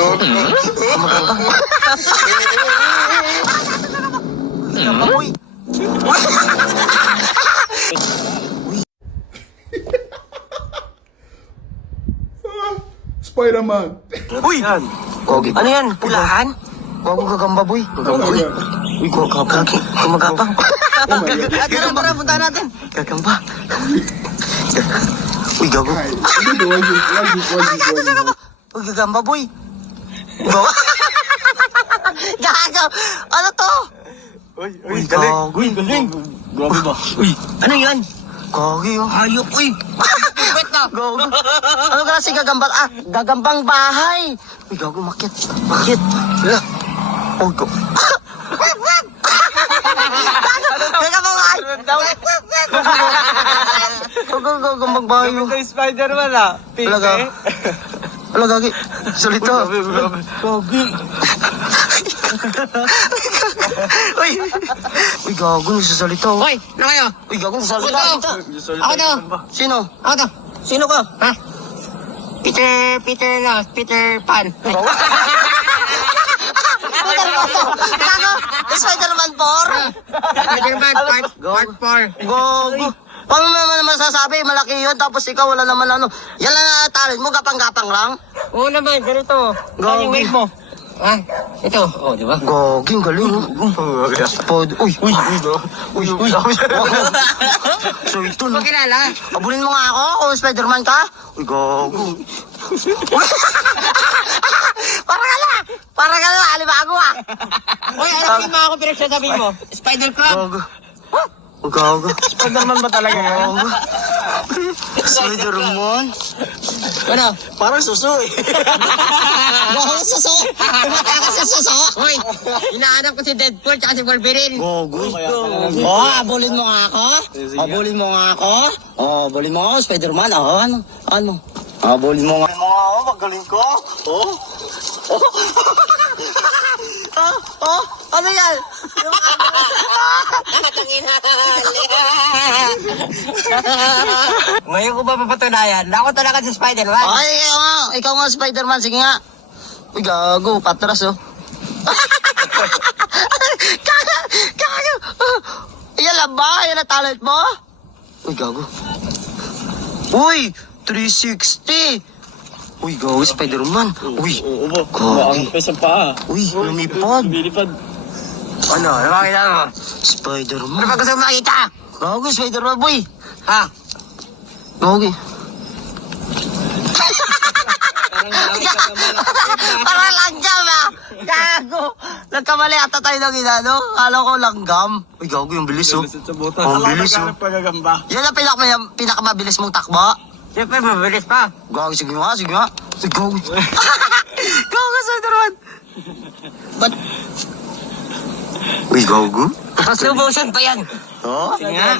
no, no. Uy. Spider-Man. Uy! Gogi. Ano yan? Pulaan? Gogo gagamba, boy. Gagamba. Uy, gagamba. Gumagapang. Gagamba, punta natin. Gagamba. Uy, gago. Ay, ito, wag you. Uy, gagamba, boy. Gawa. Gago. Ano to? Uy, galing. Uy, galing. Grabe ba? Uy, ano yan? Gogi, oh. Hayop, uy. Wait na. Gogo. Ano ka si gagamba? Ah, gagambang bahay. Uy, gago, makit. Makit. Oh, go. Gagambang bahay. Gagambang bahay. Ito yung Spider-Man ah. Talaga. Wala, gagi. Salita. Gogi. Uy. Uy, gago, nagsasalita. Hoy, ano kayo? Uy, gago, nagsasalita. Ako to. Sino? Ako to. Sino ka? Ha? Peter Pan. Gago, Spider-Man 4? Spider-Man part 4. Gogo. Paano naman masasabi? Malaki yun, tapos ikaw wala naman ano. Yan lang na talent mo, gapang-gapang lang. Oo naman, ganito. Saan yung wave mo? Ha? Ito. Oh, di ba? Gogi, ang galing. Pod. Uy, uy, uy, uy. So ito na. Pakilala. Abulin mo nga ako kung Spider-Man ka. Uy, gogo. Para ka na, alibago ah. Hoy, alam mo ako pinagsasabi mo. Spider-Crab. Gogo. Gogo. Spider-Man ba talaga yan? Gogo. Spider-Man. Ano? Parang suso eh. Gogo, suso. Tumata ka sa suso. Hoy, inaanap ko si Deadpool at si Wolverine. Gogo. Oh, abulin mo nga ako. Abulin mo nga ako. Oh, abulin mo ako, Spider-Man. Oh, ano? Ano? Abulin mo nga ako, magaling ko. Oh. Oh. Oh, ano yan? Ngayon ko ba papatunayan? Ako talaga si Spider-Man. Ay, ikaw nga Spider-Man. Sige nga. Uy, gago. Patras, oh. Gago. Yan lang ba? Yan ang talent mo? Uy, gago. Uy, 360. Uy, gago, Spider-Man. Uy, gago. Sa paa. Uy, lumipad. Bilipad. Ano? Nakakita mo? Spider-Man. Ano ba gusto mo makita? Gago, Spider-Man, boy. Ha? Gago. Parang langgam ah! Gago! Nagkamali ata tayo ng inano. Kala ko langgam. Uy, gago yung bilis oh. Sa butas. Ang bilis oh. Pagagamba. Yan ang pinakamabilis mong takbo. Siyempre, mabilis pa. Gago, sige nga, sige nga. Sige, gago. Gago, Spider-Man. Ba't? Uy, gago. Slow motion pa yan. Oh? Sige nga.